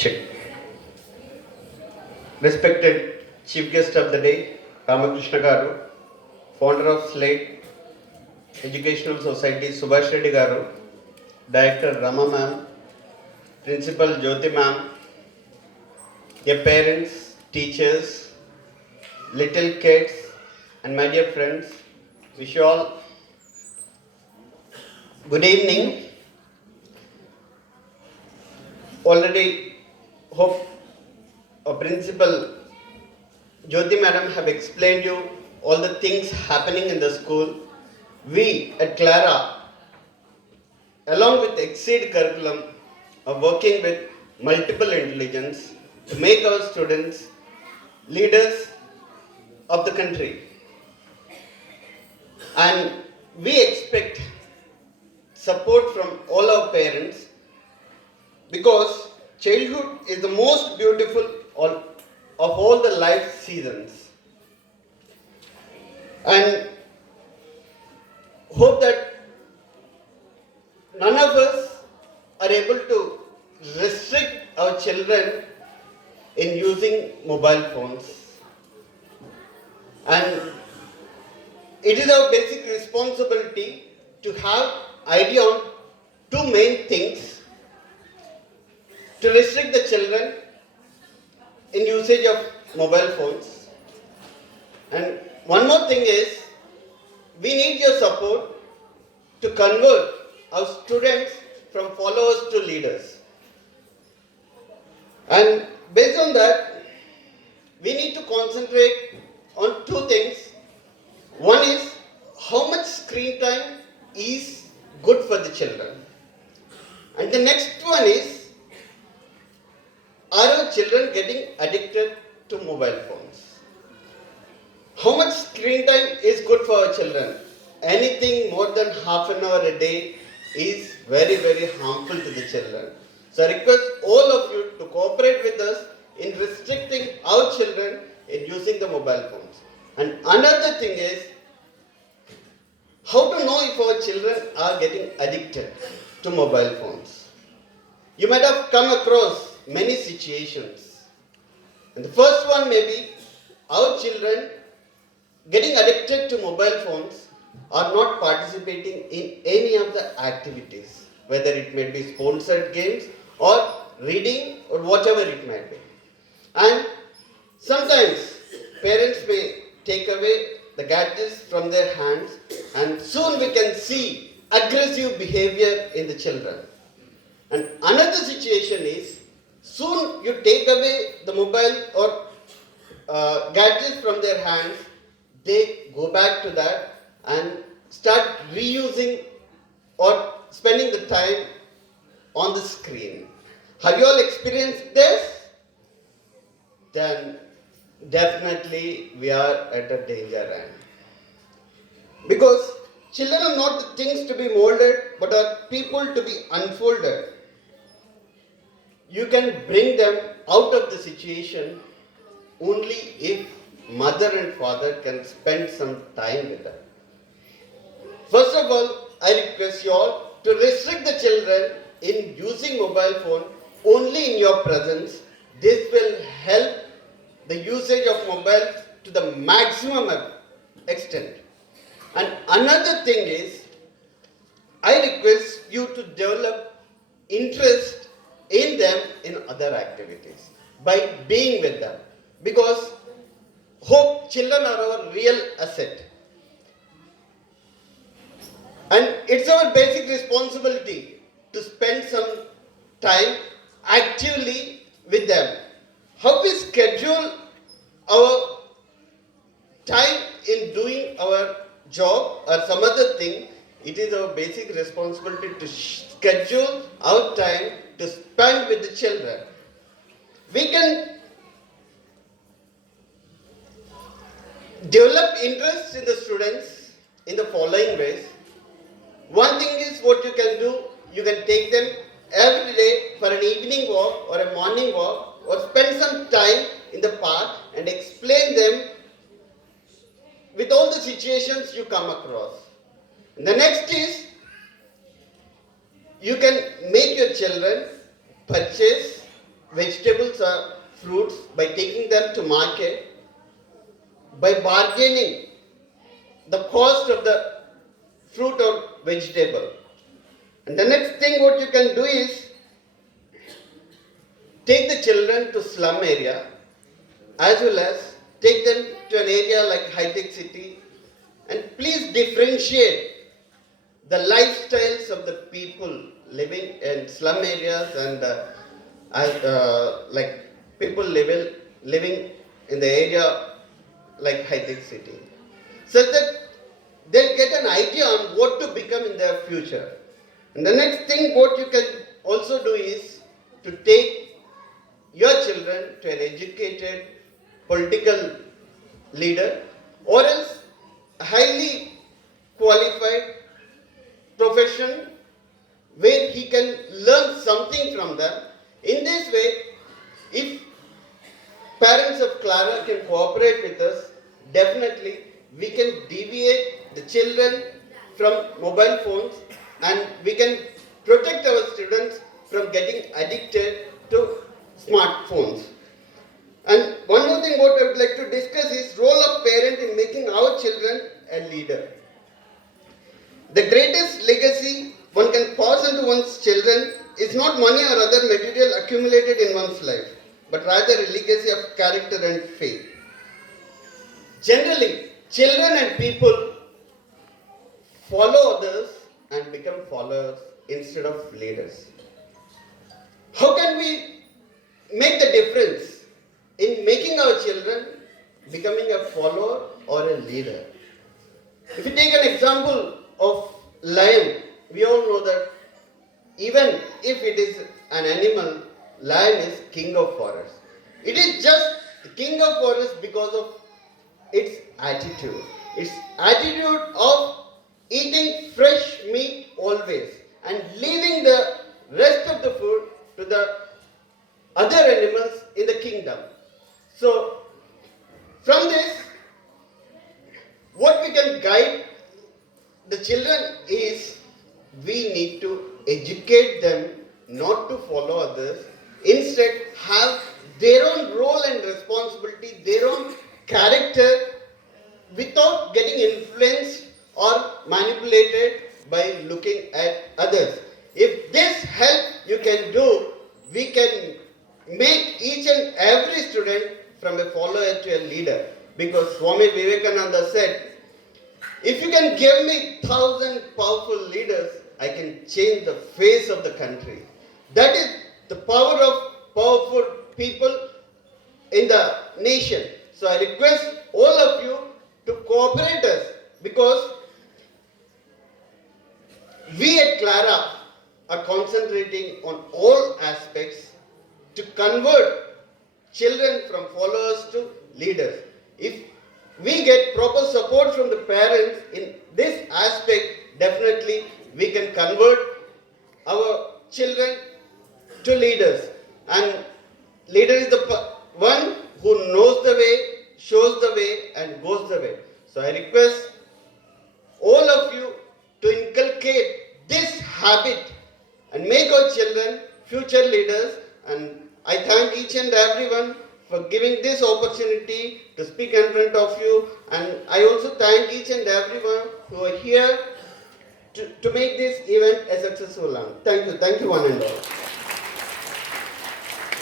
Check. Respected Chief Guest of the Day, Ramakrishna Garu, founder of Slate Educational Society, Subhash Reddy Garu, Director Rama Ma'am, Principal Jyoti Ma'am, your parents, teachers, little kids, and my dear friends, wish you all good evening. Already hope a principal Jyoti Madam have explained you all the things happening in the school. We at Clara, along with Exceed curriculum, are working with multiple intelligence to make our students leaders of the country. And we expect support from all our parents because childhood is the most beautiful of all the life seasons. And hope that none of us are able to restrict our children in using mobile phones. And it is our basic responsibility to have idea on two main things: to restrict the children in usage of mobile phones. And one more thing is, we need your support to convert our students from followers to leaders. And based on that, we need to concentrate on two things. One is, how much screen time is good for the children? And the next one is, are our children getting addicted to mobile phones? How much screen time is good for our children? Anything more than half an hour a day is very, very harmful to the children. So I request all of you to cooperate with us in restricting our children in using the mobile phones. And another thing is, how to know if our children are getting addicted to mobile phones. You might have come across many situations. And the first one may be, our children getting addicted to mobile phones are not participating in any of the activities, whether it may be sponsored games or reading or whatever it might be. And sometimes parents may take away the gadgets from their hands, and soon we can see aggressive behavior in the children. And another situation is, soon you take away the mobile or gadgets from their hands, they go back to that and start reusing or spending the time on the screen. Have you all experienced this? Then definitely we are at a danger end. Because children are not the things to be molded, but are people to be unfolded. You can bring them out of the situation only if mother and father can spend some time with them. First of all, I request you all to restrict the children in using mobile phone only in your presence. This will help the usage of mobile to the maximum extent. And another thing is, I request you to develop interest in them in other activities by being with them, because hope children are our real asset. And it's our basic responsibility to spend some time actively with them. How we schedule our time in doing our job or some other thing, it is our basic responsibility to schedule our time to spend with the children. We can develop interest in the students in the following ways. One thing is, what you can do, you can take them every day for an evening walk or a morning walk, or spend some time in the park and explain them with all the situations you come across. And the next is, you can make your children purchase vegetables or fruits by taking them to market, by bargaining the cost of the fruit or vegetable. And the next thing what you can do is take the children to slum area as well as take them to an area like high-tech city, and please differentiate the lifestyles of the people living in slum areas and like people living in the area like high-tech city, so that they'll get an idea on what to become in their future. And the next thing what you can also do is to take your children to an educated political leader or else a highly qualified profession where he can learn something from them. In this way, if parents of Clara can cooperate with us, definitely we can deviate the children from mobile phones and we can protect our students from getting addicted to smartphones. And one more thing what I would like to discuss is role of parent in making our children a leader. The greatest legacy one can pass on to one's children is not money or other material accumulated in one's life, but rather a legacy of character and faith. Generally, children and people follow others and become followers instead of leaders. How can we make the difference in making our children becoming a follower or a leader? If you take an example of lion, we all know that even if it is an animal, lion is king of forest. It is just the king of forest because of its attitude. Its attitude of eating fresh meat always and leaving the rest of the food to the other animals in the kingdom. So, from this, what we can guide the children is we need to educate them not to follow others, instead have their own role and responsibility, their own character without getting influenced or manipulated by looking at others. If this help you can do, we can make each and every student from a follower to a leader. Because Swami Vivekananda said, if you can give me 1,000 powerful leaders, I can change the face of the country. That is the power of powerful people in the nation. So I request all of you to cooperate us, because we at Clara are concentrating on all aspects to convert children from followers to leaders. If we get proper support from the parents in this aspect, definitely we can convert our children to leaders. And leader is the one who knows the way, shows the way and goes the way. So I request all of you to inculcate this habit and make our children future leaders. And I thank each and everyone for giving this opportunity to speak in front of you. And I also thank each and everyone who are here to make this event a successful one. Thank you one and all.